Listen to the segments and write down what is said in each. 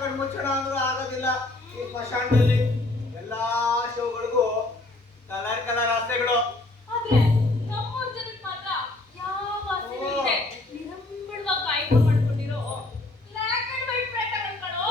ಕಣ್ಮುಚ್ಚಣ ಅಂದ್ರೂ ಆಗೋದಿಲ್ಲ. ಈ ಸ್ಮಶಾನದಲ್ಲಿ ಎಲ್ಲಾ ಶೋಗಳಿಗೂ ಕಲರ್ ಕಲರ್ ಆಸೆಗಳು. ಆದ್ರೆ ನಮ್ಮೂರ್ ಜನಕ್ಕೆ ಮಾತ್ರ ಯಾವ ಆಸೆನೂ ಇದೆ. ನಿರಂಬಳವಾಗಿ ಆಯ್ಕೆ ಮಾಡ್ಕೊಂಡಿರೋ ಬ್ಲ್ಯಾಕ್ ಅಂಡ್ ವೈಟ್ ಪ್ಯಾಟರ್ನ್ ಕಣೋ.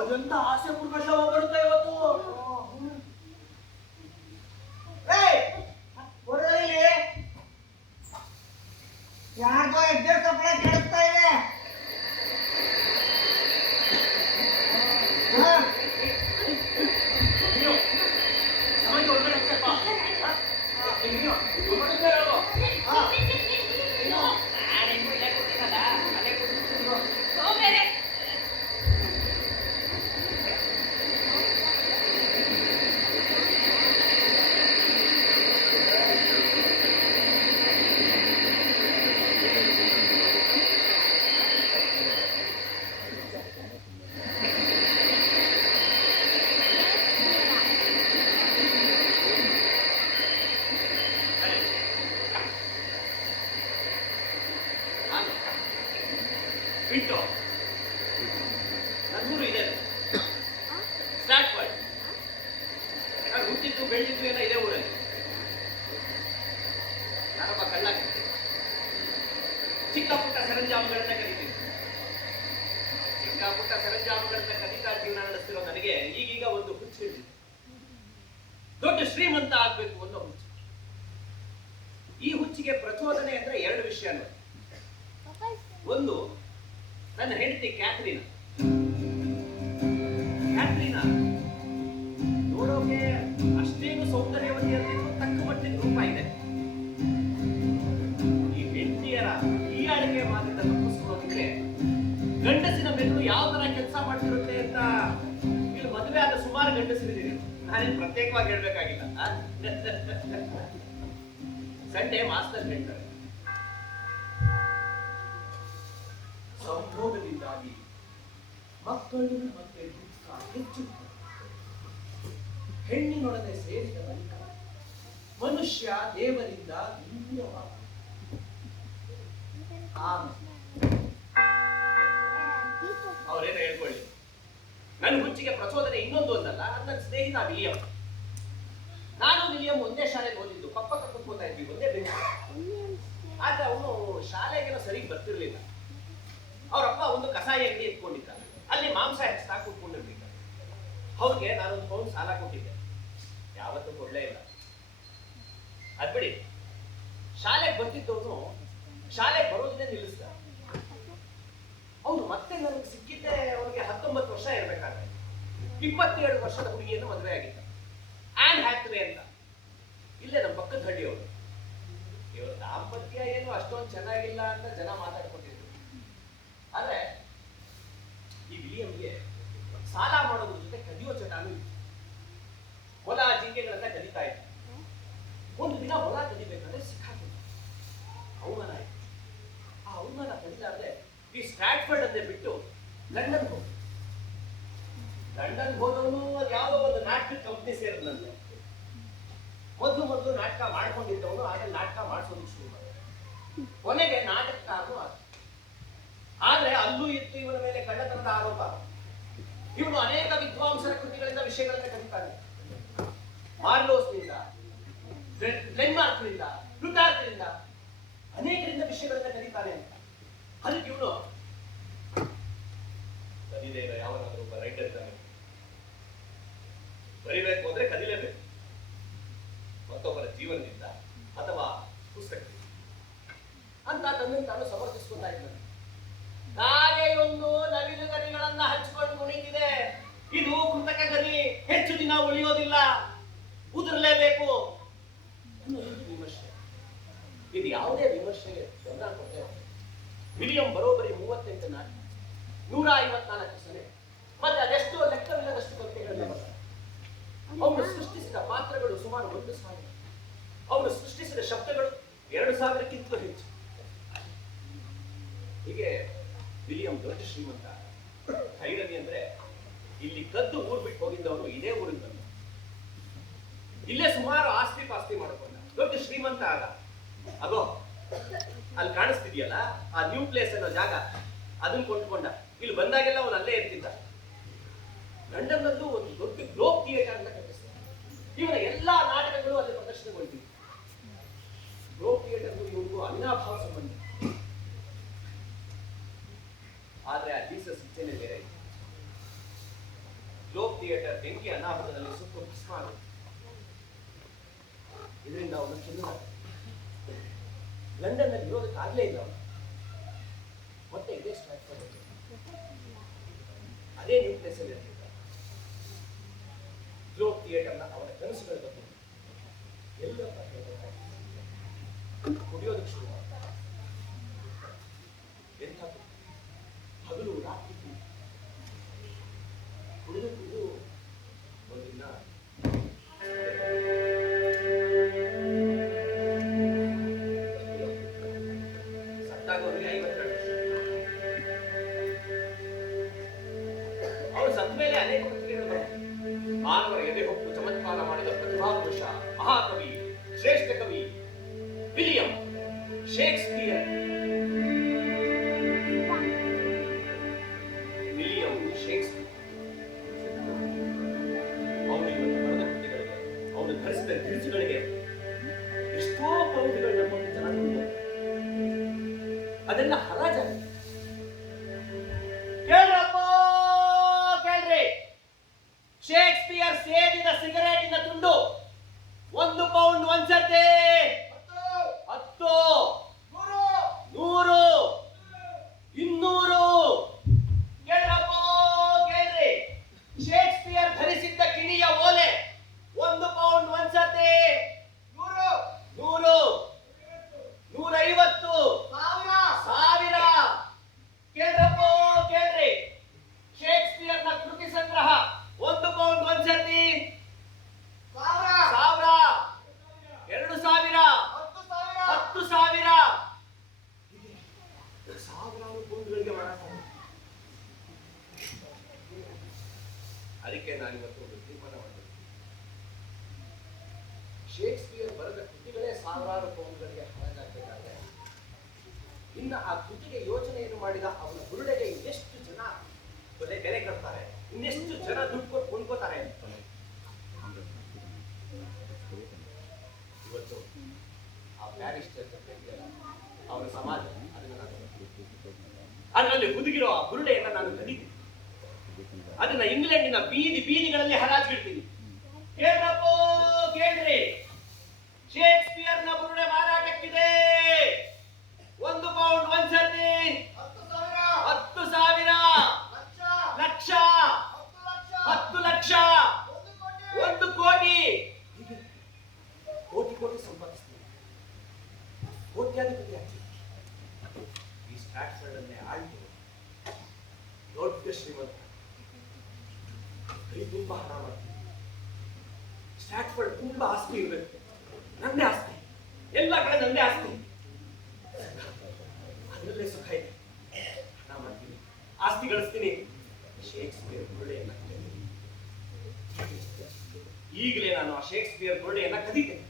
ಅದೆಂತ ಆಸೆ ಪ್ರಕಾಶ ಬರುತ್ತೆ ಇವತ್ತು. ಯಾಕೋ ಹೆಜ್ಜೆ ಕಪ್ಪಳ ಕೇಳಿಸ್ತಾ ಇದೆ. ಬಿಟ್ಟು ನನ್ನೂರು ಇದೆ ಸ್ಟಾರ್ಟ್ ಮಾಡಿ. ನಾನು ಹುಟ್ಟಿದ್ದು ಬೆಳೆದಿದ್ದು ಎಲ್ಲ ಇದೇ ಊರಲ್ಲಿ. ನಾನೊಬ್ಬ ಕಳ್ಳ. ಚಿಕ್ಕ ಪುಟ್ಟ ಸರಂಜಾಮುಗಳನ್ನ ಕಲಿತೀನಿ. ಚಿಕ್ಕ ಪುಟ್ಟ ಸರಂಜಾಮುಗಳನ್ನ ಕಲಿತಾ ಜೀವನ ನಡೆಸ್ತಿರೋ ನನಗೆ ಈಗೀಗ ಒಂದು ಹುಚ್ಚು ಹಿಡಿದಿದೆ. ದೊಡ್ಡ ಶ್ರೀಮಂತ ಆಗ್ಬೇಕು ಅನ್ನೋ ಹುಚ್ಚು. ಈ ಹುಚ್ಚಿಗೆ ಪ್ರಚೋದನೆ ಅಂದ್ರೆ ಎರಡು ವಿಷಯ ನೋಡಿ. ಒಂದು, ನನ್ನ ಹೆಂಡತಿ ಕ್ಯಾಥರೀನಾ ನೋಡೋಕೆ ಅಷ್ಟೇನು ಸೌಂದರ್ಯವತಿಯಲ್ಲಿ ತಕ್ಕ ಮಟ್ಟಿನ ರೂಪ ಇದೆ. ಈ ಹೆಂಡತಿಯರ ಈ ಅಡಿಗೆ ಮಾತ್ರ ತಪ್ಪಿಸ್ಕೊಳ್ಳೋದಿದ್ರೆ ಗಂಡಸಿನ ಬೆನ್ನು ಯಾವ ತರ ಕೆಲಸ ಮಾಡ್ತಿರುತ್ತೆ ಅಂತ ಇಲ್ಲಿ ಮದುವೆ ಆದ ಸುಮಾರು ಗಂಡಸರಿದ್ದೀರಿ. ನಾನೇನು ಪ್ರತ್ಯೇಕವಾಗಿ ಹೇಳ್ಬೇಕಾಗಿಲ್ಲ. ಸಂಡೆ ಮಾಸ್ತರ್ ಹೇಳ್ತಾರೆ, ಸಂಭೋಗದಿಂದಾಗಿ ಮಕ್ಕಳು ಮತ್ತೆ ದುಃಖ ಹೆಚ್ಚುತ್ತದೆ. ಹೆಣ್ಣಿನೊಡನೆ ಸೇರಿದ ಬಳಿಕ ಮನುಷ್ಯ ದೇವರಿಂದ ಭಿನ್ನವಾದ ಅವರೇನು ಹೇಳ್ಕೊಳ್ಳಿ. ನನ್ನ ಹುಚ್ಚಿಗೆ ಪ್ರಚೋದನೆ ಇನ್ನೊಂದು ಒಂದಲ್ಲ, ನನ್ನ ಸ್ನೇಹಿತ ವಿಲಿಯಂ. ನಾನು ವಿಲಿಯಂ ಒಂದೇ ಶಾಲೆಗೆ ಓದಿದ್ದು. ಪಕ್ಕ ಕೂತ್ಕೋತಾ ಇದ್ವಿ ಒಂದೇ ಬೆಂಚ್. ಆದ್ರೆ ಅವನು ಶಾಲೆಗೇನೋ ಸರಿಗೆ ಬರ್ತಿರ್ಲಿಲ್ಲ. ಅವರಪ್ಪ ಒಂದು ಕಸಾಯಿ ಅಂಗಡಿ ಇಟ್ಕೊಂಡಿದ್ದ. ಅಲ್ಲಿ ಮಾಂಸ ಹೆಚ್ಚಾ ಕೂತ್ಕೊಂಡಿರ್ಲಿಲ್ಲ. ಅವ್ರಿಗೆ ನಾನೊಂದು ಪೌಂಡ್ ಸಾಲ ಕೊಟ್ಟಿದ್ದೆ. ಯಾವತ್ತೂ ಕೊಡ್ಲೇ ಇಲ್ಲ. ಅದ್ಬಿಡಿ, ಶಾಲೆಗೆ ಬರ್ತಿದ್ದವನು ಶಾಲೆಗೆ ಬರೋದನ್ನೇ ನಿಲ್ಲಿಸ್ದ. ಅವನು ಮತ್ತೆ ನನಗೆ ಸಿಕ್ಕಿದ್ದೆ ಅವನಿಗೆ 19 ವರ್ಷ ಇರ್ಬೇಕಾದ್ರೆ. 27 ವರ್ಷದ ಹುಡುಗಿಯನ್ನು ಮದುವೆ ಆಗಿದ್ದ. ಆ್ಯನ್ ಹ್ಯಾಥ್ವೇ ಅಂತ, ಇಲ್ಲೇ ನಮ್ಮ ಪಕ್ಕದ ಹಳ್ಳಿಯವರು. ಇವರ ದಾಂಪತ್ಯ ಏನು ಅಷ್ಟೊಂದು ಚೆನ್ನಾಗಿಲ್ಲ ಅಂತ ಜನ ಮಾತಾಡ್ಕೊಂಡಿದ್ರು. ಆದ್ರೆ ಈ ವಿಲಿಯಂಗೆ ಸಾಲ ಮಾಡೋದ್ರ ಜೊತೆ ಕದಿಯೋ ಚಟಾನು ಇತ್ತು. ಹೊಲ ಜಿಂಕೆಗಳನ್ನ ಕದೀತಾ ಇತ್ತು. ಒಂದು ದಿನ ಹೊಲ ಕದಿಬೇಕಾದ್ರೆ ಸಿಕ್ಕಾಕಿತ್ತು, ಅವಮಾನ ಆಯ್ತು. ಆ ಅವಮಾನ ಕದಿಲಾರ್ದೆ ಈ ಸ್ಟ್ರಾಟ್ಫರ್ಡ್ ಅಂದೇ ಬಿಟ್ಟು ಲಂಡನ್ ಹೋದ. ಲಂಡನ್ ಹೋದವನು ಯಾವುದೋ ಒಂದು ನಾಟಕ ಕಂಪ್ನಿ ಸೇರಿದಂತೆ. ಮೊದಲು ನಾಟಕ ಮಾಡ್ಕೊಂಡಿದ್ದವನು ಆಗ ನಾಟಕ ಮಾಡಿಸೋದಕ್ಕೆ ಶುರು ಮಾಡಿದ. ಕೊನೆಗೆ ನಾಟಕಕಾರನು ಆದ. ಆದ್ರೆ ಅಲ್ಲೂ ಇತ್ತು ಇವನ ಮೇಲೆ ಕಳ್ಳತನದ ಆರೋಪ. ಇವನು ಅನೇಕ ವಿದ್ವಾಂಸರ ಕೃತಿಗಳಿಂದ ವಿಷಯಗಳನ್ನ ಕಲಿತಾನೆ. ಮಾರ್ಲೋಸ್ನಿಂದ, ಡೆನ್ಮಾರ್ಕ್ನಿಂದ, ಪ್ಲುಟಾರ್ಕ್ನಿಂದ ಅನೇಕರಿಂದ ವಿಷಯಗಳನ್ನ ಕಲಿತಾನೆ. ಅದಕ್ಕೆ ಇವನು ಕಲಿದೇ ಯಾವನಾದ್ರೂ ಒಬ್ಬ ರೈಟರ್ ಇದ್ದಾನೆ, ಬರಿಬೇಕು ಅಂದ್ರೆ ಕದಿಲೇಬೇಕು. ಮತ್ತೊಬ್ಬರ ಜೀವನದಿಂದ ಅಥವಾ ಪುಸ್ತಕದಿಂದ ಅಂತ ತನ್ನನ್ನು ತಾನು ಸಮರ್ಥಿಸ್ಕೊತಾ ಇದ್ದಾನೆ. ಕಾಗೆಯೊಂದು ನವಿಲು ಗರಿಗಳನ್ನ ಹಚ್ಚಿಕೊಂಡು ಕುಣಿತಿದೆ. ಇದು ಕೃತಕ ಗರಿ, ಹೆಚ್ಚು ದಿನ ಉಳಿಯೋದಿಲ್ಲ, ಉದುರಲೇಬೇಕು ಅನ್ನೋದು ವಿಮರ್ಶೆ. ಇದು ಯಾವುದೇ ವಿಮರ್ಶೆಗೆ ಗಮನ ಕೊಟ್ಟೆ. ವಿಲಿಯಂ ಬರೋಬರಿ 38 ನಾಟಕ, 154 ಸನೆ, ಮತ್ತೆ ಅದೆಷ್ಟೋ ಲೆಕ್ಕವಿಲ್ಲದಷ್ಟು ಕವಿತೆಗಳನ್ನ ಬರೆದ. ಅವನು ಸೃಷ್ಟಿಸಿದ ಪಾತ್ರಗಳು ಸುಮಾರು 1000. ಅವನು ಸೃಷ್ಟಿಸಿದ ಶಬ್ದಗಳು 2000ಕ್ಕಿಂತ ಹೆಚ್ಚು. ಹೀಗೆ ವಿಲಿಯಂ ದೊಡ್ಡ ಶ್ರೀಮಂತ. ಐರನಿ ಅಂದ್ರೆ ಇಲ್ಲಿ ಕದ್ದು ಊರ್ ಬಿಟ್ಟು ಹೋಗಿದ್ದವನು ಇದೇ ಊರಿಂದ ಇಲ್ಲೇ ಸುಮಾರು ಆಸ್ತಿ ಪಾಸ್ತಿ ಮಾಡ್ಕೊಂಡ, ದೊಡ್ಡ ಶ್ರೀಮಂತ ಆದ. ಅಗೋ ಅಲ್ಲಿ ಕಾಣಿಸ್ತಿದ್ಯಲ್ಲ ಆ ನ್ಯೂ ಪ್ಲೇಸ್ ಅನ್ನೋ ಜಾಗ, ಅದನ್ನ ಕೊಂಡ್ಕೊಂಡ. ಇಲ್ಲಿ ಬಂದಾಗೆಲ್ಲ ಅವನು ಅಲ್ಲೇ ಇರ್ತಿದ್ದ. ಲಂಡನ್ ನಲ್ಲೂ ಒಂದು ದೊಡ್ಡ ಗ್ಲೋಬ್ ಥಿಯೇಟರ್ ಅಂತ ಕಟ್ಟಿಸಿದ. ಇವನ ಎಲ್ಲಾ ನಾಟಕಗಳು ಅಲ್ಲಿ ಪ್ರದರ್ಶನಗೊಳ್ತಿದ್ವು. ಗ್ಲೋಬ್ ಥಿಯೇಟರ್ ಇವನಿಗೂ ಅವಿನಾಭಾವ ಸಂಬಂಧ. ಆದ್ರೆ ಆ ಜೀಸಸ್ ಇಚ್ಛೆನೆ ಬೇರೆ. ಗ್ಲೋಬ್ ಥಿಯೇಟರ್ ಬೆಂಕಿ ಅನಾಹುತದಲ್ಲಿ ಸುಟ್ಟು ಭಸ್ಮ ಆಗುತ್ತೆ. ಇದರಿಂದ ಅವನು ಚಿನ್ನ ಲಂಡನ್ ನಲ್ಲಿ ಇರೋದಕ್ಕೆ ಆಗ್ಲೇ ಇಲ್ಲ. ಅವನು ಮತ್ತೆ ಇದೇ ಸ್ಟಾರ್ಟ್ ಮಾಡಿದ್ರು. ಅದೇ ನ್ಯೂ ಪ್ಲೇಸ್ ಅಲ್ಲಿ ಇರ್ತಿದ್ದ. ಗ್ಲೋಬ್ ಥಿಯೇಟರ್ನ ಅವನ ಕನಸುಗಳ ಬಗ್ಗೆ ಎಲ್ಲಪ್ಪ ಕುಡಿಯೋದಕ್ಕೆ ಶುರು ಮಾಡ್ತಾರೆ. ಎಂಥ ಹಗಲು ರಾತ್ರಿ ಕುಡಿದು ಒಂದಿನ ಸತ್ತಾಗೋರಿಗೆ 52 ವರ್ಷ. ಅವನು ಸತ್ತ ಮೇಲೆ ಅನೇಕ ಪತ್ರಿಕೆಗಳು ಬಂದವು. ಮಾನವರ ಎದೆ ಹೊಕ್ಕು ಚಮತ್ಕಾರ ಮಾಡಿದ ಪ್ರತಿಭಾಪುರುಷ, ಮಹಾಕವಿ, ಶ್ರೇಷ್ಠ ಕವಿ ವಿಲಿಯಂ ಶೇಕ್ಸ್ಪಿಯರ್. ವಿಲಿಯಂ ಶೇಕ್ಸ್ಪಿಯರ್ ಅವನು ಇವತ್ತು ಬರೆದ ಕೃತಿಗಳಿಗೆ, ಅವನು ಧರಿಸಿದ ಗಿರಿಜುಗಳಿಗೆ ಎಷ್ಟೋ ಪೌಂಡ್ಗಳನ್ನ ಕೊಂಡು ಚೆನ್ನಾಗಿ ಅದೆಲ್ಲ ಹರಾಜಾಗಿದೆ. ಕೇಳ್ರಪ್ಪ ಕೇಳ್ರಿ, ಶೇಕ್ಸ್ಪಿಯರ್ ಸೇದಿದ ಸಿಗರೇಟಿನ ತುಂಡು 1 ಪೌಂಡ್ ಒಂದ್ಸರ್ತಿ 10, 100, 200. ಕೇಳ್ರಪ್ಪ ಕೇಳ್ರಿ, ಶೇಕ್ಸ್ಪಿಯರ್ ಧರಿಸಿದ್ದ ಕಿಣಿಯ ಓಲೆ 1 ಪೌಂಡ್ ಒಂದ್ಸರ್ತಿ 100, 150, 1000. ಕೇಳ್ರಪ್ಪ ಕೇಳ್ರಿ, ಶೇಕ್ಸ್ಪಿಯರ್ನ ಕೃತಿ ಸಂಗ್ರಹ 1 ಪೌಂಡ್ ಒಂದ್ಸರ್ತಿ 1000, 2000, 10,000. ಸಾವಿರಾರು ಪೌಂಡ್ಗಳಿಗೆ ಮಾಡ್ತಾರೆ. ಅದಕ್ಕೆ ನಾನಿವತ್ತು ಒಂದು ತೀರ್ಮಾನ ಮಾಡಿದೆ. ಶೇಕ್ಸ್ಪಿಯರ್ ಬರೆದ ಕೃತಿಗಳೇ ಸಾವಿರಾರು ಪೌಂಡ್ಗಳಿಗೆ ಹರಾಜಾಗಬೇಕಾದ್ರೆ ಇನ್ನು ಆ ಕೃತಿಗೆ ಯೋಚನೆಯನ್ನು ಮಾಡಿದ ಅವನ ಬುರುಡೆಗೆ ಇನ್ನೆಷ್ಟು ಜನ ಬೆಲೆ ಕಟ್ತಾರೆ, ಇನ್ನೆಷ್ಟು ಜನ ದುಡ್ಡು ಕೊಟ್ಟು ಕೊಂಡ್ಕೋತಾರೆ ಅಂತ. ಇವತ್ತು ಆ ಬ್ಯಾರಿಸ್ಟರ್ ಅವರ ಸಮಾಜ ಅದನ್ನು ನಾನು ಅದರಲ್ಲಿ ಹುದುಗಿರೋ ಆ ಬುರುಡೆಯನ್ನ ನಾನು ಕದೀತೀನಿ. ಅದನ್ನ ಇಂಗ್ಲೆಂಡಿನ ಬೀದಿಗಳಲ್ಲಿ ಹರಾಜ್ಬಿಡ್ತೀನಿ. ಕೇಳ್ರಪ್ಪ ಕೇಳ್ರಿ, ಶೇಕ್ಸ್ಪಿಯರ್ನ ಬುರುಡೆ ಮಾರಾಟಕ್ಕಿದೆ. 1 ಪೌಂಡ್ ಒಂದ್ಸರ್ತಿ 10,000, ಲಕ್ಷ, 10 ಲಕ್ಷ. ಕೈ ತುಂಬಾ ಹಣ ಮಾಡ್ತೀನಿ. ಸ್ಟ್ಯಾಟ್ಫರ್ಡ್ ತುಂಬಾ ಆಸ್ತಿ ಇರಬೇಕು. ನಂದೇ ಆಸ್ತಿ, ಎಲ್ಲ ಕಡೆ ನಂದೇ ಆಸ್ತಿ. ಅದರಲ್ಲೇ ಸುಖ ಇದೆ. ಹಣ ಮಾಡ್ತೀನಿ, ಆಸ್ತಿ ಗಳಿಸ್ತೀನಿ, ಶೇಕ್ಸ್ಪಿಯರ್ ಗೋಡೆಯನ್ನ ಕದೀತೀನಿ. ಈಗಲೇ ನಾನು ಆ ಶೇಕ್ಸ್ಪಿಯರ್ ಗೋಡೆಯನ್ನ ಕದೀತೇನೆ.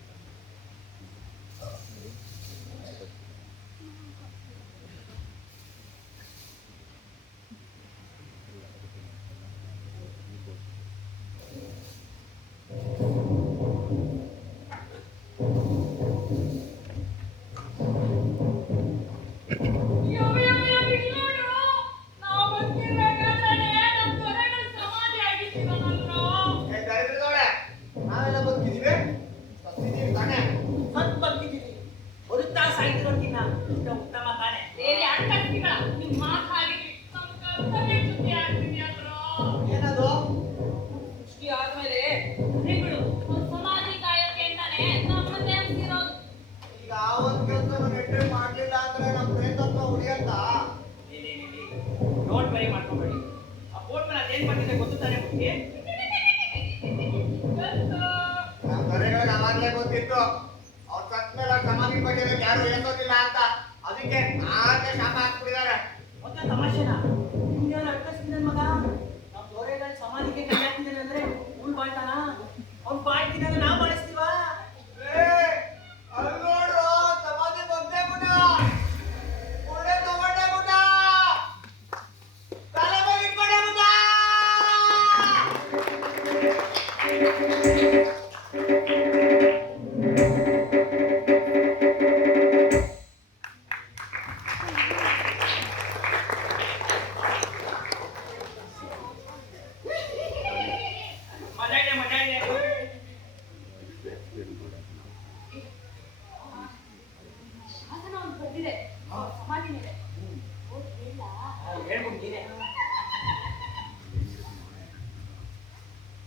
ನಾವೆಲ್ಲ ಬದುಕಿದೀವಿ, ಸತ್ತಿದೀವಿ ತಾನೇ. ಸತ್ ಬದುಕಿದ್ದೀನಿ. ಬದುಕ್ತಾ ಸಾಯ್ತಿರೋಕ್ಕಿನ್ನ ಉತ್ತಮ ತಾನೆ. ಏನದು? ಸೃಷ್ಟಿ ಆದ್ಮೇಲೆ ಸಮಾಧಿ ಕಾಯಕ್ಕೆ ಅಂತಾನೆ ನಮ್ಮನ್ನೇ ಅಂತಿರೋದು. ಈಗ ಆ ಒಂದ್ ಕೆಲಸ ನೆಟ್ಟೆ ಮಾಡ್ಲಿಲ್ಲ ಅಂದ್ರೆ ನಮ್ ಪ್ರೇತತ್ವ ಉಳಿಯತ್ತ? ನೋಟ್ ಬರಿ ಮಾಡ್ಕೊಬೇಡಿ. ಆ ಬೋಟ್ ಮೇಲೆ ಅದೇನ್ ಬಂದಿದೆ ಗೊತ್ತಾನೆ ಮುಖ್ಯ. ನಮ್ ದೊರೆಗಳಿಗೆ ಅವಾಗ್ಲೇ ಗೊತ್ತಿತ್ತು ಅವ್ರ ಸತ್ ಮೇಲೆ ಸಮಾಧಿ ಬಗ್ಗೆ ಯಾರು ಹೇಳ್ಕೋತಿಲ್ಲ ಅಂತ. ಅದಕ್ಕೆ ಆಗಲೇ ಶಾಪ ಹಾಕ್ಬಿಟ್ಟಿದ್ದಾರೆ. ಮತ್ತೆ ತಮಾಷೆನಾ? ಇವ್ನ್ಯಾರು ಅಡ್ಕಸ್ತಿದ್ದಾನೆ ಮಗ? ನಾವು ದೊರೆಗಳ ಸಮಾಧಿಗೆ ಕೈ ಹಾಕಿದ್ದಾನೆ ಅಂದ್ರೆ ಉಳ್ ಬಾಳ್ತಾನ? ಅವ್ನು ಬಾಳ್ತಿದ್ದಾನೆ, ನಾವು ಬಾಳಿಸ್ತೀವಾ? ಅಲ್ಲಿ ನೋಡ್ರು ಸಮಾಧಿ ಬಂದೇ ಗುಣ, ಗುಂಡೆ ತಗೊಂಡೆ ಗುಣ, ತಲೆ ಮೇಲೆ ಇಟ್ಕೊಂಡೆ ಗುಣ. ಮಜಾ ಇದೆ, ಮಜಾ ಇದೆ. ಶಾಸನ ಒಂದು ಬಂದಿದೆ ಸಮಾಧಿ ಮೇಲೆ. ಓದ್ ಹೇಳ. ಹೇಳ್ಬಿಟ್ಟು ನೀನೆ.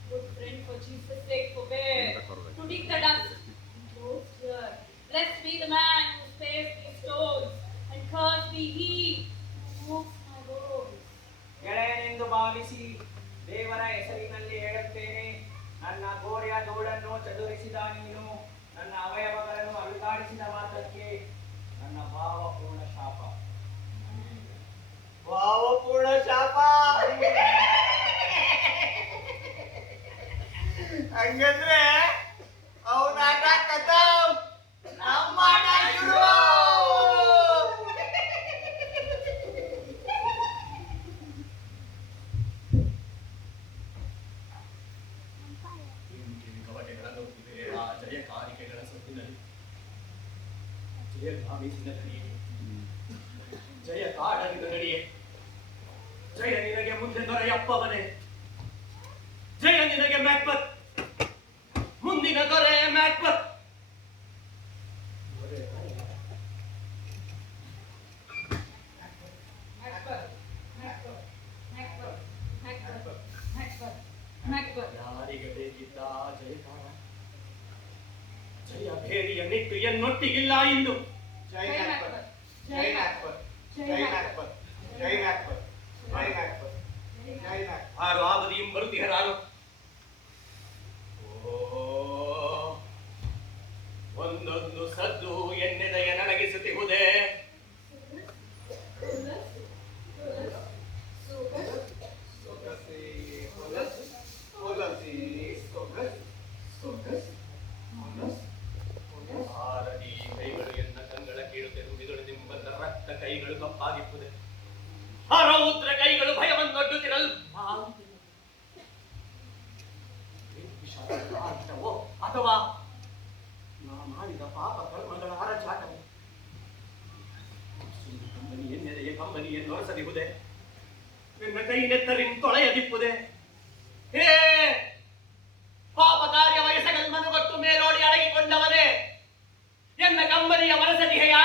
Good friend for Jesus' sake forbid to dig the dust. Close here. Blessed be the man who spares these stones, and cursed be he who moves my bones. ಗೆಳೆಯನೆಂದು ಭಾವಿಸಿ ದೇವರ ಹೆಸರಿನಲ್ಲಿ ಹೇಳುತ್ತೇನೆ, ನನ್ನ ಗೋಡೆಯ ಧೂಳನ್ನು ಚದುರಿಸಿದ ನೀನು, ನನ್ನ ಅವಯವಗಳನ್ನು ಅಲುಗಾಡಿಸಿದ ಮಾತ್ರಕ್ಕೆ ನನ್ನ ಭಾವಪೂರ್ಣ ಶಾಪ. ಭಾವಪೂರ್ಣ ಶಾಪ. ಹಂಗಂದ್ರೆ ಅವನ ಆಟ ಕಥಮ್, ನಮ್ಮ ಆಟ ಶುರು. ಕವಟೆಗಳನ್ನು ಆ ಜಯ ಕಾರಿಕೆಗಳ ಸೊತ್ತಿನಲ್ಲಿ ಜಯ ಧಾಮಿಸಿದ ನಡಿಯೇ, ಜಯ ಕಾಡಲಿದ ನಡಿಯೇ, ಜಯ ನಿನಗೆ ಮುಂದೆ ದೊರೆಯಪ್ಪವನೇ, ಜಯ ನಿನಗೆ ಮ್ಯಾಕ್ಬತ್, ಮುಂದಿನ ದೊರೆ ಮ್ಯಾಕ್ಬತ್. ಯಾರಿಗೆ ಬೇಕಿದ್ದ ಜಯಕಾರ? ಜಯ ಭೇರಿಯ ನಿಟ್ಟು ಎನ್ನೊಟ್ಟಿಗಿಲ್ಲ ಇಂದು. ಜೈ ನಾಗ್ಪತ್, ಜೈ ನಾಗ್ಪತ್, ಜೈ ನಾಗ್ಪತ್, ಜೈ ನಾಗ್ಪತ್, ಜೈ ನಾಗ್ಪತ್, ಜೈ ನಾಗ್ಪತ್. ಆರು ಆವದಿಯಂ ಬರುತ್ತಿಹರಾರು. ಒಂದೊಂದು ಸದ್ದು ಎನ್ನೆದೆಯ ನನಗಿಸುತ್ತಿಹುದೇ. ಸೊಗಸಿ ಹೊಲಸ್, ಹೊಲಸಿ ಸೊಗಸ್, ಸೊಗಸ್ ಹೊಲಸ್, ಹೊಲಸ್. ಆರಡಿ ಕೈಗಳು ಎನ್ನ ಕಂಗಳ ಕೀಳುತ್ತೆರು ಬಿದುಳಿದಿಂಬಂದ ರಕ್ತ ಕೈಗಳು ಕಪ್ಪಾಗಿಪ್ಪುದೆ. ರೌದ್ರ ಕೈಗಳು ಭಯವನ್ನೊಡ್ಡುತ್ತಿರಲು ವಿಷಾದವೋ ಅಥವಾ ನಾ ಮಾಡಿದ ಪಾಪ ಕರ್ಮಗಳ ಅರಚಾಟವೋ? ಕಂಬನಿ ಎನ್ನೆದೆಯ ಕಂಬನಿಯನ್ನು ಹೊರಸದಿಹುದೆ, ನಿನ್ನ ಕೈ ನೆತ್ತರಿಂ ತೊಳೆಯದಿಪ್ಪುದೆ. ಹೇ ಪಾಪ ಕಾರ್ಯ ವಯಸ್ಸಗಲ್ ಮನಗೊಟ್ಟು ಮೇಲೋಡಿ ಅಡಗಿಕೊಂಡವನೇ, ಎನ್ನ ಕಂಬನಿಯ ಮನಸದಿಹೆಯ?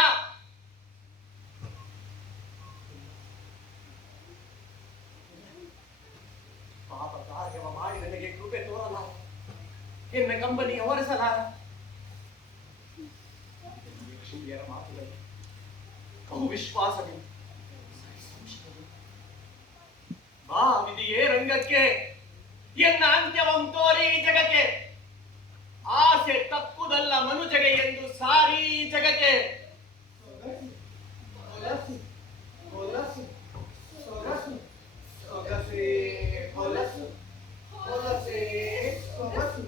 ಪಾಪ ಕಾರ್ಯವ ಮಾಡಿ ನನಗೆ ಕೃಪೆ ತೋರಲಾರ, ಎನ್ನ ಕಂಬನಿಯ ಹೊರಸಲಾರ. ಲಕ್ಷ್ಮಿಯರ ಮಾತುಗಳು ಬಹು ವಿಶ್ವಾಸವಿದೆ, ಸಂಶಯವಿದೆ. ಬಾ ವಿಧಿಯೇ ರಂಗಕ್ಕೆ, ಎನ್ನ ತಪ್ಪುದಲ್ಲ ಮನುಜಗೆ ಎಂದು ಸಾರಿ ಜಗಕ್ಕೆ. ಹೊಲಸು ಹೊಲಸು ಸೊಗಸು ಸೊಗಸೇ ಹೊಲಸು ಹೊಲಸೇ ಸೊಗಸು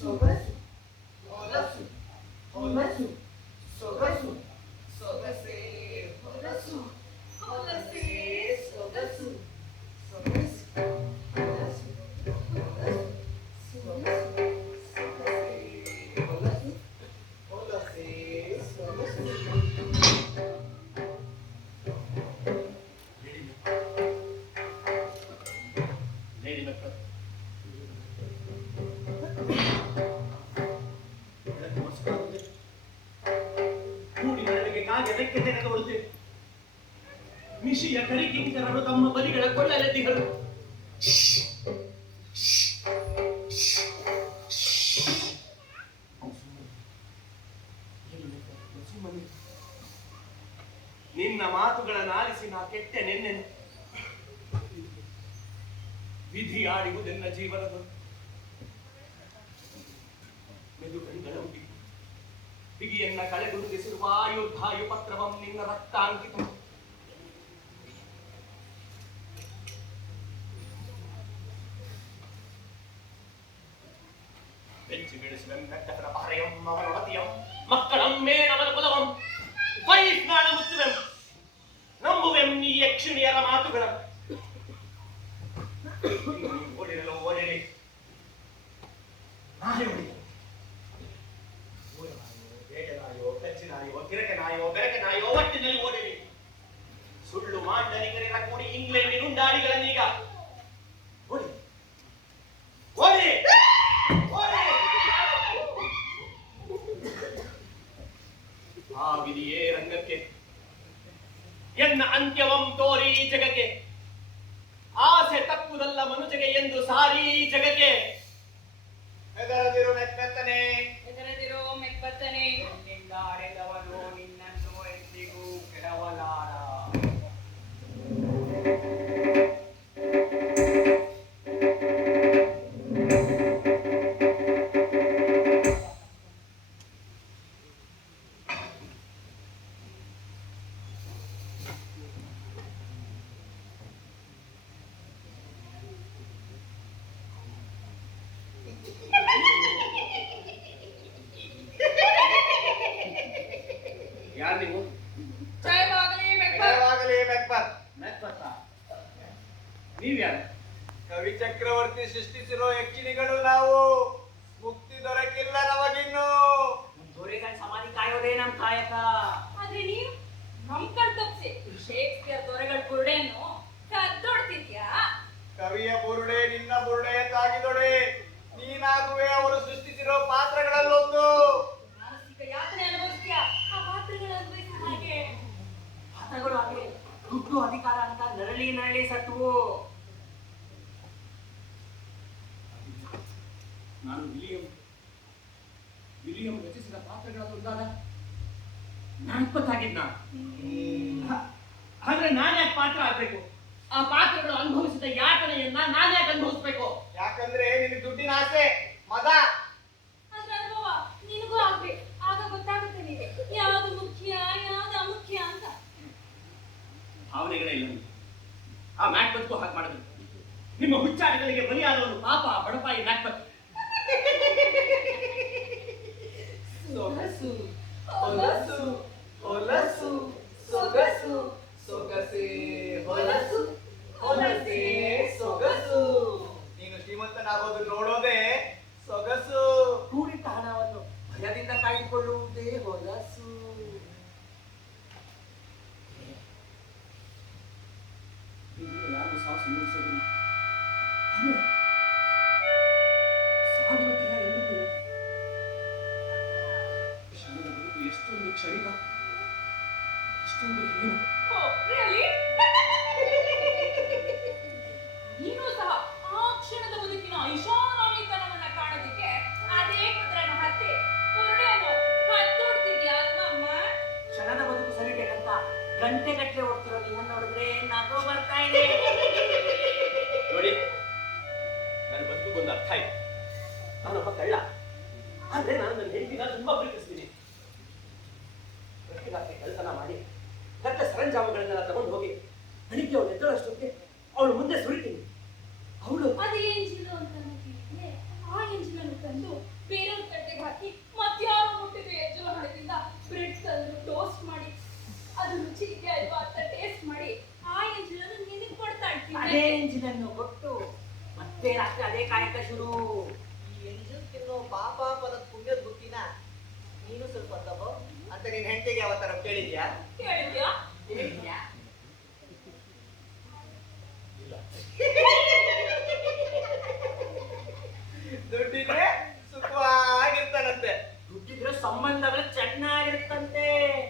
ಸೊಗಸು ಹೊಲಸು ಹೊಲಸು ಸೊಗಸು ಸೊಗಸೇ ಹೊಲಸು ಹೊಲಸೇ ಸೊಗಸು ಸೊಗಸು ಹೊಲಸು ಹೊಲಸು ಸೊಗಸು ಸೊಗಸೇ ಹೊಲಸು ಹೊಲಸೇ ಸೊಗಸು. ಲೇಡಿ ಮೆಕ್ಬತ್, ಕೂಡಿನೊಳಗೆ ಕಾಗೆ ರೆಕ್ಕೆ ತೆಗೆದುಕೊಳ್ಳುತ್ತೆ. ಮಿಷಿಯ ಕರಿಕಿಂಕರರು ತಮ್ಮ ಬಲಿಗಳ ಕೊಳ್ಳಲೆದ್ದಿಗಳು. ನಿನ್ನ ಮಾತುಗಳನ್ನು ಆಲಿಸಿ ನಾ ಕೆಟ್ಟೆ ನೆನ್ನೆನು. ವಿಧಿ ಆಡಿಯುವುದೆನ್ನ ಜೀವನದ ಮೆದುಗಂಗಳ ಉಡಿ ಬಿಗಿಯನ್ನ ಕಳೆದುರುಗಿಸಿರುವ ಆಯುಧಾಯು ಪತ್ರವಂ ನಿನ್ನ ರಕ್ತಾಂಕಿತ. ಬೆಂಚಿಗಿಳಿಸುವೆಂ ಬೆಟ್ಟಕರ ಪಹರೆಯಂ ಅವನವತಿಯಂ ಮಕ್ಕಳಂ ಮೇಣವನ ಕುಲವಂ ವೈಸ್ನಾಳ ಮುತ್ತುವೆಂ ನಂಬುವೆಂ ನೀ ಯಕ್ಷಿಣಿಯರ ಮಾತುಗಳ. ಓಡಿರಲು ಓಡಿರಿ ನಾಯಿ ಹೊಡಿ, ಬೇಟೆನಾಯೋ ಕಚ್ಚಿನಾಯೋ ಕಿರಕನಾಯೋ ಬೆರಕನಾಯೋ ಒಟ್ಟಿನಲ್ಲಿ ಓಡಿರಿ. ಸುಳ್ಳು ಮಾಂಡಲಿಗರಿನ ಕೂಡಿ ಇಂಗ್ಲೆಂಡಿನುಂಡಾಡಿಗಳನ್ನೀಗ ಓಡಿ ಓಡಿ ಓಡಿ. ಆ ವಿಧಿಯೇ ರಂಗಕ್ಕೆ ಎನ್ನ ಅಂತ್ಯವಂ ತೋರಿ ಜಗಕ್ಕೆ. ಆಸೆ ತಪ್ಪುದಲ್ಲ ಮನುಜಗೆ ಎಂದು ಸಾರಿ ಜಗಕ್ಕೆ. ಹೆದರದಿರು ಮೆಕ್ಬೆತ್ತನೆ, ಹೆದರದಿರೋ ಮೆಕ್ಬತ್ತನೆ. ನಿನ್ನಿಂದ ಅಡೆದವನು ನಿನ್ನನ್ನು ಎಂದಿಗೂ ಕೆಡವಲಾರ. ಯಾರು ನೀವು? ಜಯವಾಗಲಿ ಮೆಕ್ಬತ್. ಜಯವಾಗಲಿ ಮೆಕ್ಬತ್. ಮೆಕ್ಬತ್ತ, ನೀವ್ಯಾರು? ಕವಿ ಚಕ್ರವರ್ತಿ ಸೃಷ್ಟಿಸಿರೋ ಯಕ್ಷಿಣಿಗಳು ನಾವು. ಮುಕ್ತಿ ದೊರಕಿಲ್ಲ ನಮಗಿನ್ನು. ದೊರೆಗಳ ಸಮಾಧಿ ಕಾಯೋದೇ ನಮ್ ಕಾಯಕ. ಆದ್ರೆ ನೀನು ನಮ್ ಕಣ್ ತಪ್ಸಿ ಶೇಕ್ಸ್ಪಿಯರ್ ದೊರೆಗಳ ಬುರುಡೆಯನ್ನು ಕದ್ದೊಡ್ತಿದ್ಯಾ? ಕವಿಯ ಬುರುಡೆ ನಿನ್ನ ಬುರುಡೆ ತಾಗಿದೊಡೆ. ನೀನಾಗುವೆ ಅವರು ಸೃಷ್ಟಿಸಿರೋ ಪಾತ್ರಗಳಲ್ಲೊಂದು. ಮಾನಸಿಕ ಯಾತನೆ ಅನುಭವಿಸ್ತೀಯಾ? ಆ ಪಾತ್ರಗಳ ಅನ್ವಯಿಸಿದ ಹಾಗೆ ಪಾತ್ರಗಳು ಹಾಗೆ ದುಡ್ಡು ಅಧಿಕಾರ ಅಂತ ನರಳಿ ನರಳಿ ಸತ್ವು. ನಾನು ವಿಲಿಯಂ ರಚಿಸಿದ ಪಾತ್ರಗಳಲ್ಲೊಂದಾದ ನಾನ್ಪತ್ತಾಗಿದ್ದ. ಆದ್ರೆ ನಾನ್ಯಾಕೆ ಪಾತ್ರ ಆಗ್ಬೇಕು? ಆ ಪಾತ್ರಗಳು ಅನುಭವಿಸಿದ ಯಾತನೆಯನ್ನ ನಾನ್ಯಾಕೆ ಅನುಭವಿಸ್ಬೇಕು? ಯಾಕಂದ್ರೆ ನಿನಗೆ ದುಡ್ಡಿನ ಆಸೆ, ಮದ. ಅದ್ರ ಅನುಭವ ನಿನಗೂ ಆಗ್ಬೇಕು. ಆಗ ಗೊತ್ತಾಗುತ್ತೆ ನಿನಗೆ ಯಾವ್ದು ಮುಖ್ಯ ಯಾವ್ದು ಅಮುಖ್ಯ ಅಂತ. ಭಾವನೆಗಳೇ ಇಲ್ಲ ನನಗೆ. ಆ ಮ್ಯಾಕ್ಬತ್ಗೂ ಹಾಗೆ ಮಾಡಿದ್ರು. ನಿಮ್ಮ ಹುಚ್ಚಾಟಗಳಿಗೆ ಬಲಿಯಾದವನು ಪಾಪ ಬಡಪಾಯಿ ಮ್ಯಾಕ್ಬತ್. ಸೊಗಸು ಹೊಲಸು ಹೊಲಸು ಸೊಗಸು ಸೊಗಸೇ ಹೊಲಸು ಹೊಲಸೇ ಸೊಗಸು. ನೀನು ಶ್ರೀಮಂತನಾಗೋದು ನೋಡೋದೇ ಸೊಗಸು. ಕೂಡಿಟ್ಟ ಹಣವನ್ನು ಭಯದಿಂದ ಕಾಯ್ದುಕೊಳ್ಳುವುದೇ ಹೊಲಸು. ಯಾರು ಸಾಹಸ ನಿಲ್ಲಿಸೋದಿಲ್ಲ. ಸಾಗುವ ದೇಹ ಎಲ್ಲಿಗೂ ಇಲ್ಲ. ಕ್ಷಣದ ಬದುಕು ಎಷ್ಟೊಂದು ಕ್ಷಣಿಕ, ಎಷ್ಟೊಂದು ಹೀನ. Oh, really? ನೀನು ಸಹ ಆ ಕ್ಷಣದ ಬದುಕಿನ ಐಷಾರಾಮಿತನವನ್ನ ಕಾಣೋದಿಕ್ಕೆ ಅದೇ ಕುದುರೆನ ಹತ್ತಿ ಬುರುಡೆಯನ್ನು ಹತ್ತೋಡ್ತಿದ್ಯಾ ಅಲ್ವಮ್ಮ? ಕ್ಷಣದ ಬದುಕು ಸರಿಬೇಕಂತ ಗಂಟೆಗಟ್ಟಲೆ ಓಡ್ತಿರೋ ನಿನ್ನ ನೋಡಿದ್ರೆ ನಗು ಬರ್ತಾ ಇದೆ. ನೋಡಿ, ನನ್ನ ಬದುಕಿಗೊಂದು ಅರ್ಥ ಇದೆ. ನಾನೊಬ್ಬ ಕಳ್ಳ. ಆದ್ರೆ ನಾನು ನನ್ನ ಹೆಂಡತಿನ ತುಂಬಾ ಪ್ರೀತಿಸ್ತೀನಿ. ಪ್ರತಿ ರಾತ್ರಿ ಕೆಲಸನ ಮಾಡಿ ಕಟ್ಟ ಸರಂಜಾಮಗಳನ್ನೆಲ್ಲ ತಗೊಂಡು ಹೋಗಿ ನನಗೆ ಅವಳು ಎದ್ದಳಷ್ಟೊತ್ತಿಗೆ ಅವಳು ಮುಂದೆ ಸುರಿತೀನಿ. ಅವಳು ಅದೇ ಎಂಜಿಲು ಅಂತ ಕೇಳಿದ್ರೆ ಆ ಎಂಜಿಲನ್ನು ತಂದು ಬೇರೆಯವ್ರ ತಟ್ಟೆಗೆ ಹಾಕಿ ಮಧ್ಯಾಹ್ನ ಮುಟ್ಟಿದ ಎಂಜಿಲ ಹಣದಿಂದ ಬ್ರೆಡ್ ತಂದು ಟೋಸ್ಟ್ ಮಾಡಿ ಅದು ರುಚಿ ಇದೆಯಾ ಅಲ್ವಾ ಅಂತ ಟೇಸ್ಟ್ ಮಾಡಿ ಆ ಎಂಜಿಲನ್ನು ನಿನಗೆ ಕೊಡ್ತಾ ಅದೇ ಇರ್ತೀನಿ. ಎಂಜಿನನ್ನು ಕೊಟ್ಟು ಮತ್ತೆ ರಾತ್ರಿ ಅದೇ ಕಾಯಕ ಶುರು. ಈ ಎಂಜಿನ್ ತಿನ್ನೋ ಪಾಪ ಪದ ಪುಣ್ಯದ ಬುದ್ಧಿನ ನೀನು ಸ್ವಲ್ಪ ತಗೋ ಅಂತ ನಿನ್ ಹೆಂಡತಿಗೆ ಯಾವತ್ತರ ಕೇಳಿದ್ಯಾ? ಕೇಳಿದ್ಯಾ? ಹೇಳಿದ್ಯಾ? ದುಡ್ಡಿದ್ರೆ ಸುಖವಾಗಿರ್ತಾನಂತೆ. ದುಡ್ಡಿದ್ರೆ ಸಂಬಂಧಗಳು ಚೆನ್ನಾಗಿರುತ್ತಂತೆ.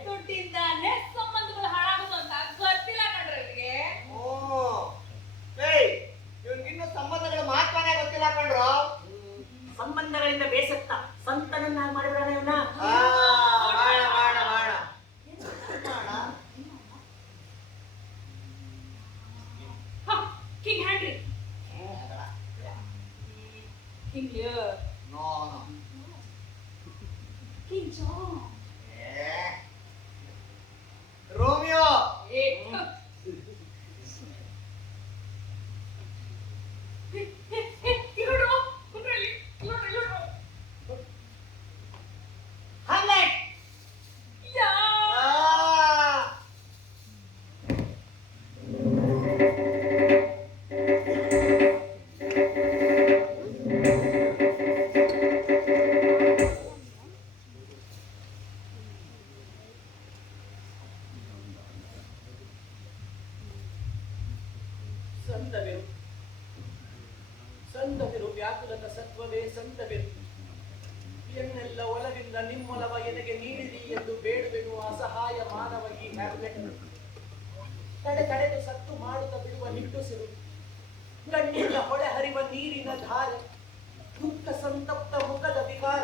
ದುಡ್ಡಿಂದಾನೆ ಸಂಬಂಧಗಳು ಹಾಳಾಗೋದು ಅಂತ ಗೊತ್ತಿಲ್ಲ ಕಣ್ರಿ ಅವ್ರಿಗೆ. ಏಯ್ ಇವ್ನಿಗಿನ್ನೂ ಸಂಬಂಧಗಳ ಮಹತ್ವನೇ ಗೊತ್ತಿಲ್ಲ ಕಣ್ರು. ಸಂಬಂಧಗಳಿಂದ ಬೇಸತ್ತ ಸಂತನನ್ನಾಗಿ ಮಾಡಿಬಿಡೋಣ ಇವನ್ನ. ಮಾಡ ಮಾಡ ಮಾಡ king Henry, king Lear, no no king John, Romeo, ಏ ಇರೋಡು ಕುಂಡ್ರಲ್ಲಿ ಇರೋಡು ಹ್ಯಾಮ್ಲೆಟ್. ಯಾ ಸಂತವಿರು ಸಂತವಿರು ವ್ಯಾಕುಲದ ಸತ್ವವೇ ಸಂತವಿರು. ಎನ್ನೆಲ್ಲ ಒಲವಿಂದ ನಿಮ್ಮೊಲವ ಎನಗೆ ನೀಡಿರಿ ಎಂದು ಬೇಡುವೆನು ಅಸಹಾಯ ಮಾನವ ಈ ಹ್ಯಾಮ್ಲೆಟ್. ತಡೆದು ಸತ್ತು ಮಾಡುತ್ತ ಬಿಡುವ ನಿಟ್ಟುಸಿರು, ಕಣ್ಣಿಂದ ಹೊಳೆ ಹರಿವ ನೀರಿನ ಧಾರೆ, ದುಃಖ ಸಂತಪ್ತ ಮುಖದ ವಿಕಾರ,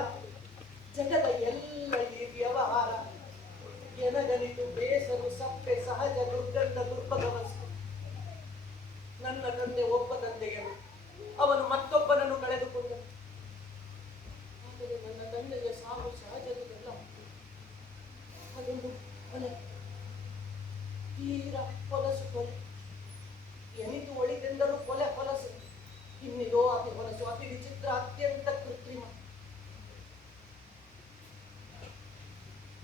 ಜಗದ ಎಲ್ಲೆಲ್ಲಿ ವ್ಯವಹಾರ, ಎನಗನಿತು ಬೇಸರು ಸಪ್ಪೆ ಸಹಜ ದುರ್ಗಂಧ ದುರ್ಭಗವಸ್ತು. ನನ್ನ ತಂದೆ ಒಬ್ಬ ತಂದೆಯನು, ಅವನು ಮತ್ತೊಬ್ಬನನ್ನು ಕಳೆದುಕೊಂಡನು. ಆದರೆ ನನ್ನ ತಂದೆಯ ಸಾವು ಸಹಜವಿಲ್ಲ. ಅದೊಂದು ಕೊಲೆ, ತೀರ ಹೊಲಸು ಕೊಲೆ. ಎನಿತು ಒಳಿತೆಂದರೂ ಕೊಲೆ ಹೊಲಸು. ಇನ್ನಿದೋ ಅತಿ ಹೊಲಸು, ಅತಿ ವಿಚಿತ್ರ, ಅತ್ಯಂತ ಕೃತ್ರಿಮ.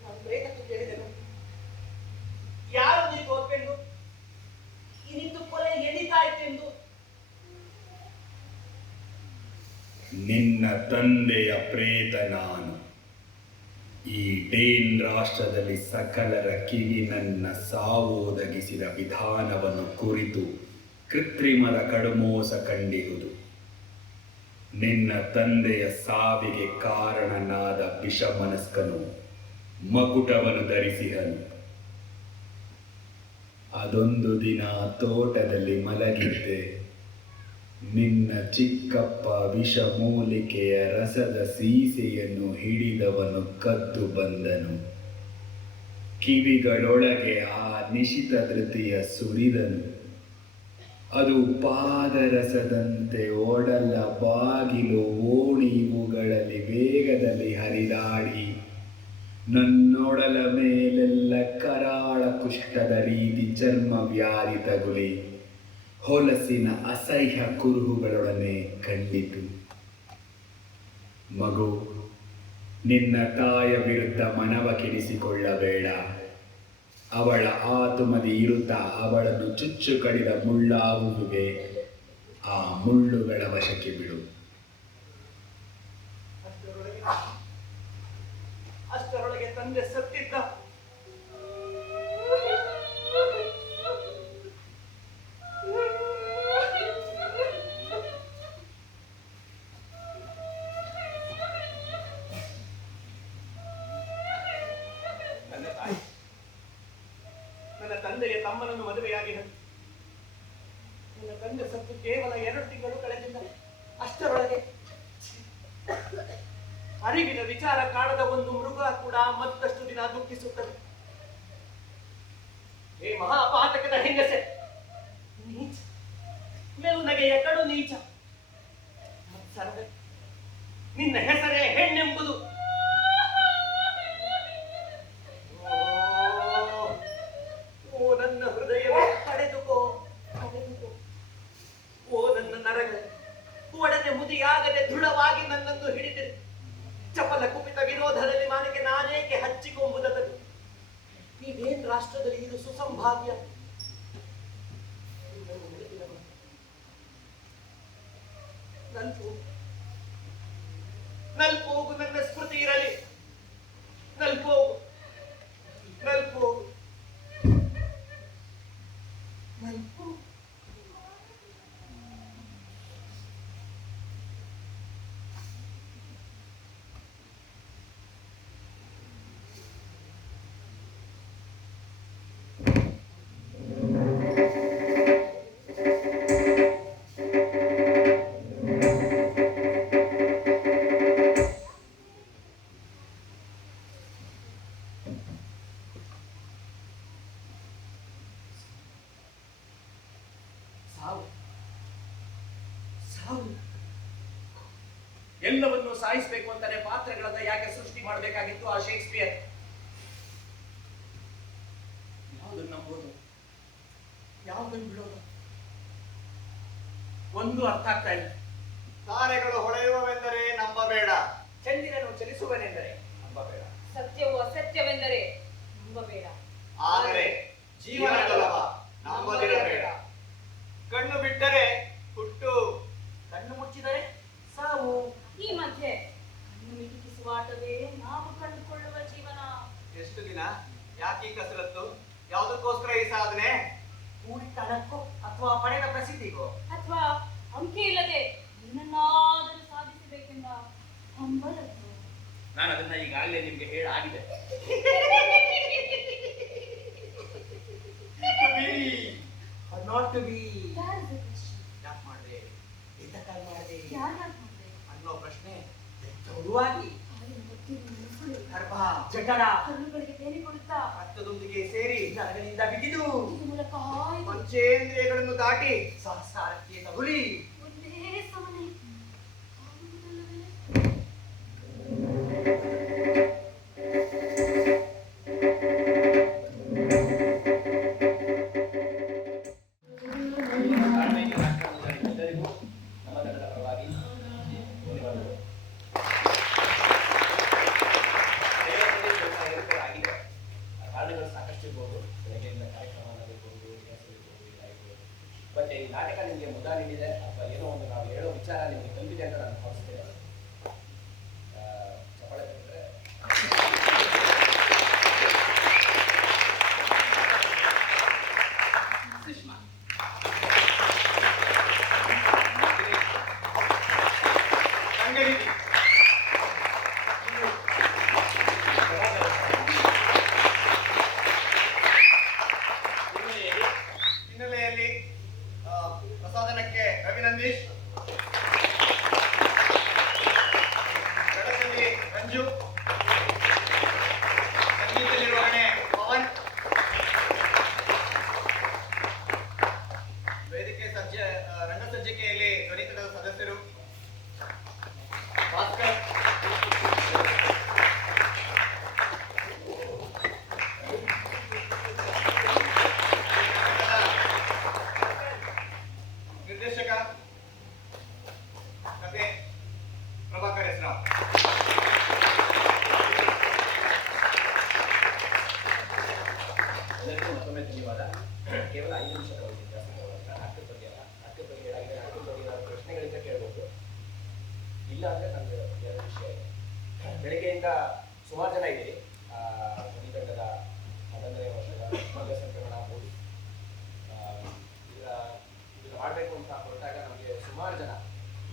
ನಾನು ಬೇಕಂತ ಕೇಳಿದೆನು, ಯಾರು ನೀವು ಒಪ್ಪೆಂದು ಇನ್ನಿದ್ದು ಕೊಲೆ ಎನಿತಾಯ್ತೆಂದು. ನಿನ್ನ ತಂದೆಯ ಪ್ರೇತ ನಾನು. ಈ ಡೇನ್ ರಾಷ್ಟ್ರದಲ್ಲಿ ಸಕಲರ ಕಿವಿ ನನ್ನ ಸಾವು ಒದಗಿಸಿದ ವಿಧಾನವನ್ನು ಕುರಿತು ಕೃತ್ರಿಮದ ಕಡುಮೋಸ ಕಂಡಿರುವುದು. ನಿನ್ನ ತಂದೆಯ ಸಾವಿಗೆ ಕಾರಣನಾದ ವಿಷಮನಸ್ಕನು ಮಕುಟವನ್ನು ಧರಿಸಿದನು. ಅದೊಂದು ದಿನ ತೋಟದಲ್ಲಿ ಮಲಗಿದ್ದೆ. ನಿನ್ನ ಚಿಕ್ಕಪ್ಪ ವಿಷಮೂಲಿಕೆಯ ರಸದ ಸೀಸೆಯನ್ನು ಹಿಡಿದವನು ಕದ್ದು ಬಂದನು. ಕಿವಿಗಳೊಳಗೆ ಆ ನಿಶಿತ ಧೃತಿಯ ಸುರಿದನು. ಅದು ಪಾದರಸದಂತೆ ಒಡಲ ಬಾಗಿಲು ಓಣಿ ಇವುಗಳಲ್ಲಿ ವೇಗದಲ್ಲಿ ಹರಿದಾಡಿ ನನ್ನೊಡಲ ಮೇಲೆಲ್ಲ ಕರಾಳ ಕುಷ್ಠದ ರೀತಿ ಚರ್ಮ ವ್ಯಾಧಿ ತಗುಲಿ ಹೊಲಸಿನ ಅಸಹ್ಯ ಕುರುಹುಗಳೊಡನೆ ಕಂಡಿತು. ಮಗು, ನಿನ್ನ ತಾಯ ವಿರುದ್ಧ ಮನವ ಕೆಡಿಸಿಕೊಳ್ಳಬೇಡ. ಅವಳ ಆತುಮದಿ ಇರುತ್ತಾ ಅವಳನ್ನು ಚುಚ್ಚು ಕಡಿದ ಮುಳ್ಳಾವುದುವೆ. ಆ ಮುಳ್ಳುಗಳ ವಶಕ್ಕೆ ಬಿಡು. ಅಷ್ಟರೊಳಗೆ ತಂದೆ ಸತ್ತಿದ್ದ. ನನ್ನ ತಂದೆಯ ತಮ್ಮನನ್ನು ಮದುವೆಯಾಗಿದ್ದನು. ನನ್ನ ತಂದೆ ಸತ್ತು ಕೇವಲ 2 ತಿಂಗಳು ಕಳೆದಿಲ್ಲ. ಅಷ್ಟರೊಳಗೆ ಅರಿವಿನ ವಿಚಾರ ಕಾಣದ ಒಂದು ಮೃಗ ಕೂಡ ಮತ್ತಷ್ಟು ದಿನ ದುಃಖಿಸುತ್ತದೆ. ಹೇ ಮಹಾಪಾತಕದ ಹೆಂಗಸೆ, ನೀಚ, ಮೆಲ್ಲುನಗೆಯ ಕಡು ನೀಚ, ಮತ್ಸರವೇ, ನಿನ್ನ ಹೆಸರೇ ಹೆಣ್ಣೆಂಬುದು ಎಂಬುದು. ಓ ನನ್ನ ಹೃದಯವೇ ತಡೆದುಕೋ. ಓ ನನ್ನ ನರಗಳೇ, ಒಡನೆ ಮುದಿಯಾಗದೆ ದೃಢವಾಗಿ ನನ್ನನ್ನು ಹಿಡಿದಿರಿ. ಚಪಲ ಕುಪಿತ ವಿರೋಧದಲ್ಲಿ ನನಗೆ ನಾನೇಕೆ ಹಚ್ಚಿಕೊಂಬುದನ್ನು. ನೀವೇನ್ ರಾಷ್ಟ್ರದಲ್ಲಿ ಇದು ಸುಸಂಭಾವ್ಯ. ನಲ್ಪೋಗು ನನ್ನ ಸ್ಮೃತಿ ಇರಲಿ. ನಲ್ಪೋಗು ನಲ್ಪೋಗು ನಲ್ಪೋಗು. ಸಾವು ಸಾವು. ಎಲ್ಲವನ್ನೂ ಸಾಯಿಸಬೇಕು ಅಂತಾನೆ ಪಾತ್ರಗಳನ್ನ ಯಾಕೆ ಸೃಷ್ಟಿ ಮಾಡಬೇಕಾಗಿತ್ತು ಆ ಶೇಕ್ಸ್ಪಿಯರ್? ಯಾವುದನ್ನು ನಂಬೋದು, ಯಾವುದನ್ನು ಬಿಡೋದು, ಒಂದು ಅರ್ಥ ಆಗ್ತಾ ಇಲ್ಲ. ತಾರೆಗಳು ಹೊಳೆಯುವವೆಂದರೆ ನಂಬಬೇಡ. ಚಂದಿರನು ಚಲಿಸುವನೆಂದರೆ ನಂಬಬೇಡ. ಸತ್ಯವು ಅಸತ್ಯವೆಂದರೆ ನಂಬಬೇಡ. ಆದರೆ ಜೀವನ ಸುಲಭ, ನಂಬದಿರಬೇಡ. ಕಣ್ಣು ಬಿಟ್ಟರೆ ಹುಟ್ಟು, ಕಣ್ಣು ಮುಚ್ಚಿದರೆ ಸಾವು. ಈ ಮಧ್ಯೆ ಕಣ್ಣು ಮಿಟುಕಿಸುವ ಆಟವೇ ನಾವು ಕಂಡುಕೊಳ್ಳುವ ಜೀವನ. ಎಷ್ಟು ದಿನ, ಯಾಕೆ ಈ ಕಸರತ್ತು, ಯಾವುದಕ್ಕೋಸ್ಕರ ಈ ಸಾಧನೆ? ಕೂಡಿಟ್ಟ ಹಣಕ್ಕೋ ಅಥವಾ ಪಡೆದ ಪ್ರಸಿದ್ಧಿಗೋ? ಅಥವಾ ಅಂಕೆ ಇಲ್ಲದೆ ಏನನ್ನಾದರೂ ಸಾಧಿಸಬೇಕೆಂದ ಹಂಬಲದ್ದು. ನಾನು ಅದನ್ನ ಈಗಾಗಲೇ ನಿಮ್ಗೆ ಹೇಳಾಗಿದೆ. Not to B. ಯಾರದು ಪ್ರಶ್ನೆ? ಯಾಕೆ ಮಾಡಿದೆ, ಎಂತಕ್ಕಾಗಿ ಮಾಡಿದೆ ಯಾರು ಮಾಡಿದೆ ಅನ್ನೋ ಪ್ರಶ್ನೆ ಗೌರವಾಗಿ ಕಾಲಿನ ಗೊತ್ತಿರುವ ಮನಸ್ಸುಗಳು ಗರ್ಭ ಜಠರ ಕರುಳುಗಳಿಗೆ ಬೇರೆ ಕೊಡುತ್ತಾ ರಕ್ತದೊಂದಿಗೆ ಸೇರಿ ನರಗಳಿಂದ ಬಿಗಿದು ಈ ಮೂಲಕ ಹಾಯ್ದು ಪಂಚೇಂದ್ರಿಯಗಳನ್ನು ದಾಟಿ ಸಹಸ್ರಾರಕ್ಕೆ ತಗುಲಿ ಒಂದೇ ಸಮನೆ ಆಗುವುದಲ್ಲವೇ? ಎಲ್ಲರಿಗೂ ನಮ್ಮ ತಂಡದ ಪರವಾಗಿ ಧನ್ಯವಾದಗಳು. ದೇವರಲ್ಲಿ ಸ್ವಲ್ಪ ಏರುಪೇರಾಗಿದೆ. ಕಾರಣಗಳು ಸಾಕಷ್ಟು ಇರ್ಬೋದು. ಬೆಳಗ್ಗೆಯಿಂದ ಕಾರ್ಯಕ್ರಮ ಆಗಿರ್ಬೋದು, ರಿಹರ್ಸಲ್ ಇರ್ಬೋದು, ಇದಾಗಿರ್ಬೋದು. ಮತ್ತೆ ಈ ನಾಟಕ ನಿಮಗೆ ಮುದ ನೀಡಿದೆ ಅಥವಾ ಏನೋ ಒಂದು ನಾವು ಹೇಳೋ ವಿಚಾರ ನಿಮಗೆ ತಲುಪಿದೆ ಅಂತ ನಾನು ಭಾವಿಸ್ತೇನೆ. ಚಪ್ಪಾಳೆ ತಟ್ಟಿದ್ರೆ ಸುಷ್ಮಾ. ಸಂಗತಿ ಹಿನ್ನೆಲೆಯಲ್ಲಿ ಪ್ರಸಾದನಕ್ಕೆ ರವಿ ನಂದೀಶ್, ಗಡದಲ್ಲಿ ರಂಜು, ಸಂಗೀತ ನಿರ್ವಹಣೆ ಪವನ್, ವೇದಿಕೆ ರಂಗಸಜ್ಜಿಕೆಯಲ್ಲಿ ಧ್ವನಿತನದ ಸದಸ್ಯರು ಭಾಸ್ಕರ್, ನಿರ್ದೇಶಕ ಕತೆ ಪ್ರಭಾಕರ್ ಹೆಸರಾವ್. ಎಲ್ಲರಿಗೂ ಮತ್ತೊಮ್ಮೆ ಧನ್ಯವಾದ. ಕೇವಲ 5 ನಿಮಿಷ ತಗೊಳ್ತೀನಿ, ಜಾಸ್ತಿ ತಗೊಳ್ಳಲ್ಲ. ನಾಟಕದ ಬಗ್ಗೆ ಅಲ್ಲ, ನಾಟಕದ ಬಗ್ಗೆ ಹೇಳಾಗಿದೆ. ನಾಟಕದ ಬಗ್ಗೆ ಏನಾದ್ರು ಪ್ರಶ್ನೆಗಳಿಂದ ಕೇಳ್ಬೋದು. ಇಲ್ಲ ಅಂದರೆ ನನಗೆ ಎರಡು ವಿಷಯ ಇದೆ. ಬೆಳಗ್ಗೆಯಿಂದ ಸುಮಾರು ಜನ ಇದ್ದೀರಿ. ಧ್ವನಿತಂಡದ 11ನೇ ವರ್ಷದ ಮಧ್ಯ ಸಂಕ್ರಮಣ ಮೂಡಿ ಇದನ್ನು ಮಾಡಬೇಕು ಅಂತ ಹೊರಟಾಗ ನಮಗೆ ಸುಮಾರು ಜನ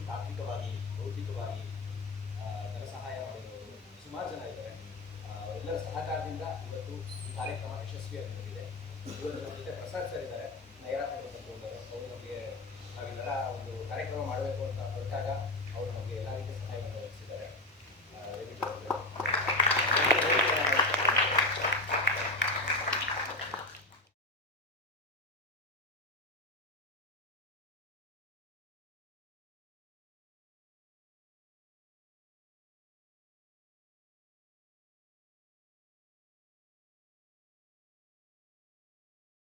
ತಾತ್ವಿಕವಾಗಿ, ಬೌದ್ಧಿಕವಾಗಿ